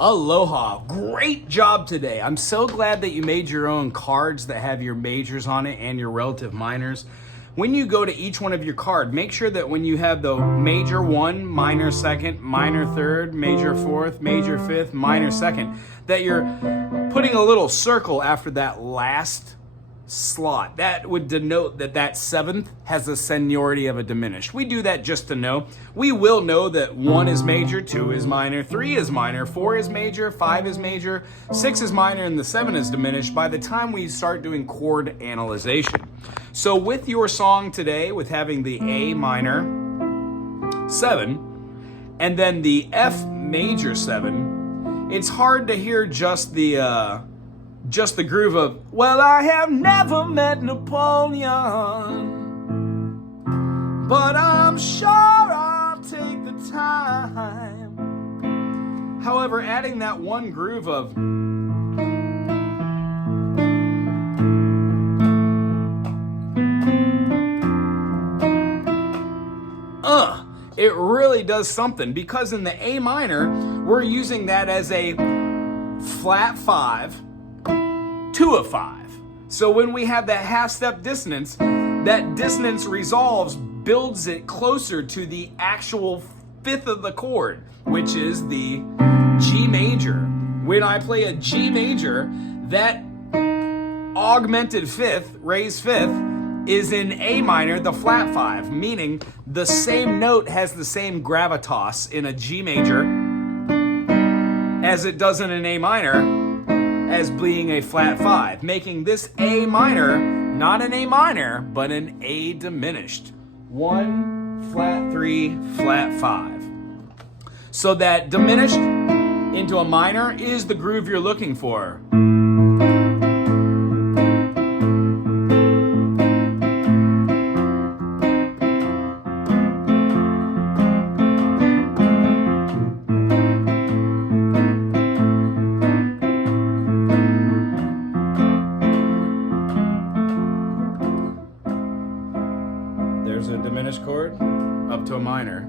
Aloha, great job today. I'm so glad that you made your own cards that have your majors on it and your relative minors. When you go to each one of your card, make sure that when you have the major 1, minor 2nd, minor 3rd, major 4th, major 5th, minor 2nd, that you're putting a little circle after that last slot. That would denote that that 7th has the seniority of a diminished. We do that just to know. We will know that 1 is major, 2 is minor, 3 is minor, 4 is major, 5 is major, 6 is minor, and the 7 is diminished by the time we start doing chord analyzation. So with your song today, with having the A minor 7 and then the F major 7, it's hard to hear just the groove of, well, I have never met Napoleon, but I'm sure I'll take the time. However, adding that one groove of it really does something, because in the A minor, we're using that as a flat 5 to a 5. So when we have that half step dissonance, that dissonance resolves, builds it closer to the actual 5th of the chord, which is the G major. When I play a G major, that augmented 5th, raised 5th, is in A minor, the flat 5, meaning the same note has the same gravitas in a G major as it does in an A minor, as being a flat 5, making this A minor not an A minor, but an A diminished. 1, flat 3, flat 5. So that diminished into a minor is the groove you're looking for. There's a diminished chord up to a minor.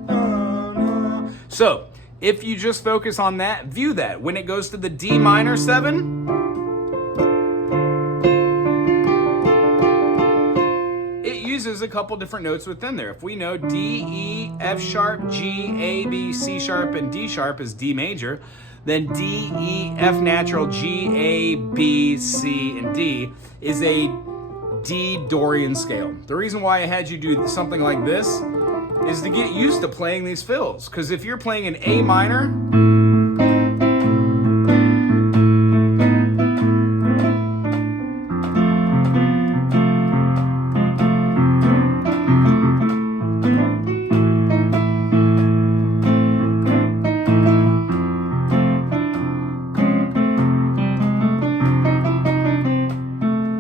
So if you just focus on that, view that. When it goes to the D minor 7, it uses a couple different notes within there. If we know D, E, F sharp, G, A, B, C sharp, and D sharp is D major, then D, E, F natural, G, A, B, C, and D is a D Dorian scale. The reason why I had you do something like this is to get used to playing these fills. Because if you're playing an A minor,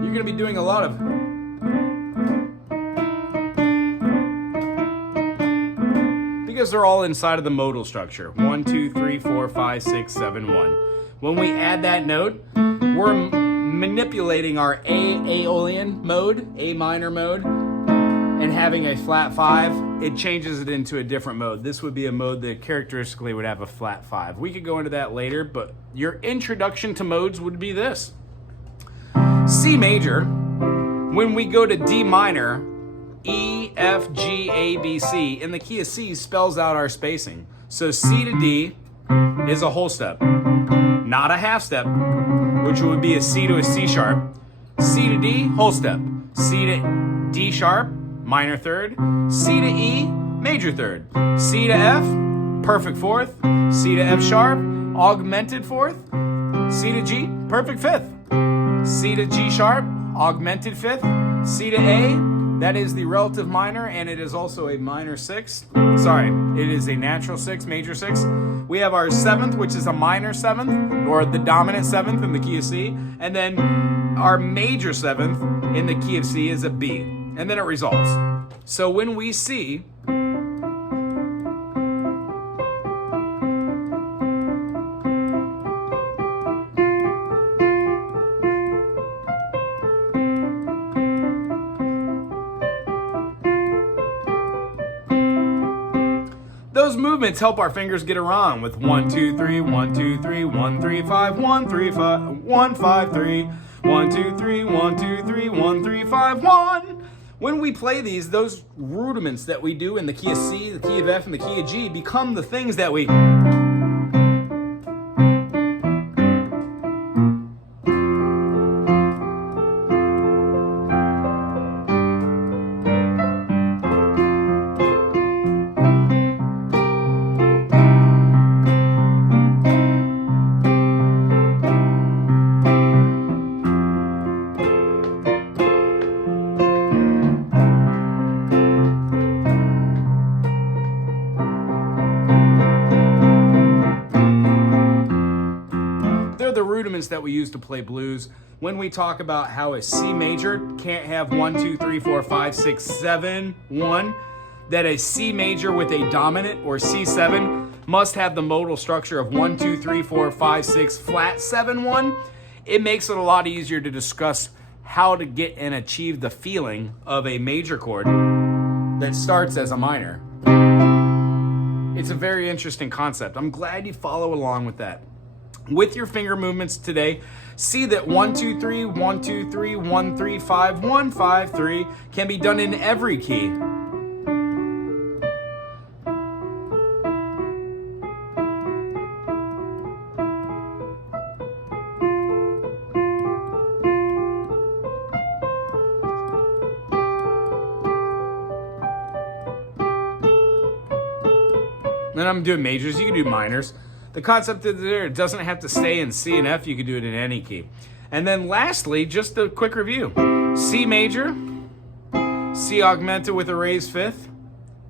you're going to be doing a lot of because they're all inside of the modal structure. 1, 2, 3, 4, 5, 6, 7, 1. When we add that note, we're manipulating our Aeolian mode, A minor mode, and having a flat 5, it changes it into a different mode. This would be a mode that characteristically would have a flat 5. We could go into that later, but your introduction to modes would be this. C major, when we go to D minor, E, F, G, A, B, C, in the key of C spells out our spacing. So C to D is a whole step, not a half step, which would be a C to a C sharp. C to D, whole step. C to D sharp, minor 3rd. C to E, major 3rd. C to F, perfect 4th. C to F sharp, augmented 4th. C to G, perfect 5th. C to G sharp, augmented 5th. C to A, that is the relative minor, and it is also a minor 6. Sorry, it is a natural 6, major 6. We have our 7th, which is a minor 7th, or the dominant 7th in the key of C. And then our major 7th in the key of C is a B. And then it resolves. So when we see those movements movements help our fingers get around with 1, 2, 3, 1, 2, 3, 1, 3, 5, 1, 3, 5, 1, 5, 3, 1, 2, 3, 1, 2, 3, 1, 3, 5, 1. When we play these, those rudiments that we do in the key of C, the key of F, and the key of G become the things that we... The rudiments that we use to play blues. When we talk about how a C major can't have 1, 2, 3, 4, 5, 6, 7, 1, that a C major with a dominant or C7 must have the modal structure of 1, 2, 3, 4, 5, 6, flat 7, 1, it makes it a lot easier to discuss how to get and achieve the feeling of a major chord that starts as a minor. It's a very interesting concept. I'm glad you follow along with that. With your finger movements today, see that 1, 2, 3, 1, 2, 3, 1, 3, 5, 1, 5, 3 can be done in every key. Then I'm doing majors, you can do minors. The concept is there, it doesn't have to stay in C and F, you can do it in any key. And then lastly, just a quick review. C major, C augmented with a raised fifth.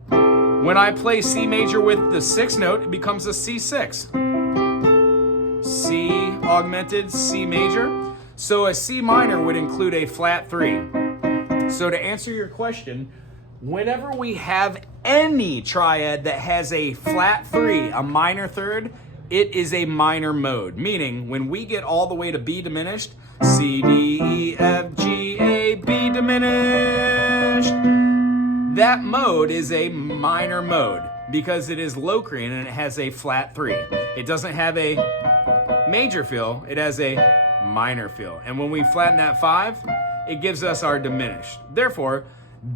When I play C major with the sixth note, it becomes a C6. C augmented, C major. So a C minor would include a flat 3. So to answer your question, whenever we have any triad that has a flat 3, a minor third, it is a minor mode. Meaning, when we get all the way to B diminished, C, D, E, F, G, A, B diminished, that mode is a minor mode because it is Locrian and it has a flat 3. It doesn't have a major feel, it has a minor feel. And when we flatten that 5, it gives us our diminished. Therefore,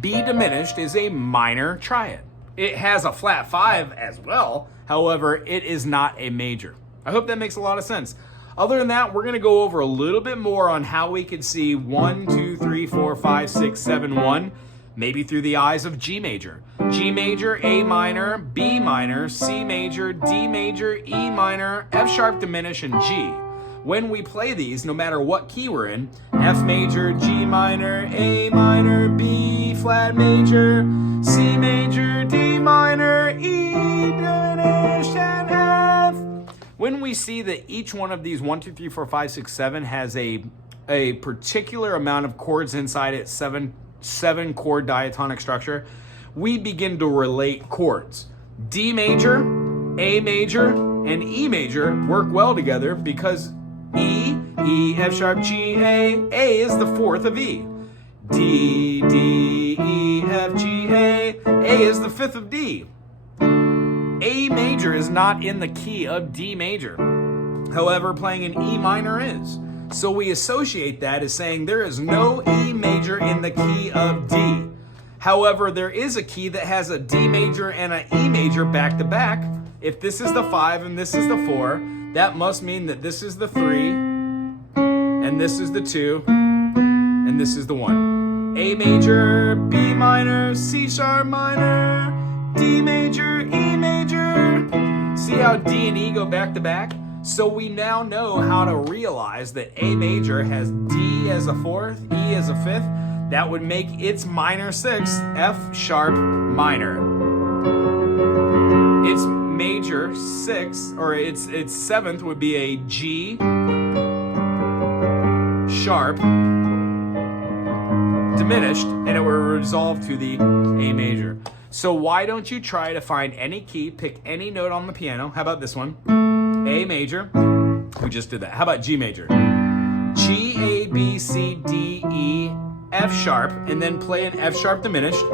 B diminished is a minor triad. It has a flat 5 as well, however, it is not a major. I hope that makes a lot of sense. Other than that, we're gonna go over a little bit more on how we could see 1, 2, 3, 4, 5, 6, 7, 1, maybe through the eyes of G major. G major, A minor, B minor, C major, D major, E minor, F sharp diminish, and G. When we play these, no matter what key we're in, F major, G minor, A minor, B flat major, C major, D minor, E diminished, and F. When we see that each one of these 1, 2, 3, 4, 5, 6, 7 has a particular amount of chords inside its seven chord diatonic structure, we begin to relate chords. D major, A major, and E major work well together because E, F sharp, G, A is the fourth of E. D, E, F, G, A is the fifth of D. A major is not in the key of D major. However, playing an E minor is. So we associate that as saying there is no E major in the key of D. However, there is a key that has a D major and an E major back to back. If this is the 5 and this is the 4, that must mean that this is the 3, and this is the 2, and this is the 1. A major, B minor, C sharp minor, D major, E major. See how D and E go back to back? So we now know how to realize that A major has D as a 4th, E as a 5th. That would make its minor 6th F sharp minor. Its major 6th, or its 7th would be a G sharp diminished, and it will resolve to the A major. So why don't you try to find any key, pick any note on the piano. How about this one? A major. We just did that. How about G major? G, A, B, C, D, E, F sharp, and then play an F sharp diminished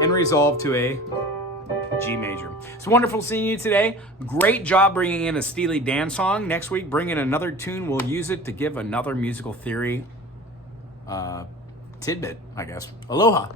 and resolve to a G major. It's wonderful seeing you today. Great job bringing in a Steely Dan song. Next week, bring in another tune. We'll use it to give another musical theory tidbit, I guess. Aloha.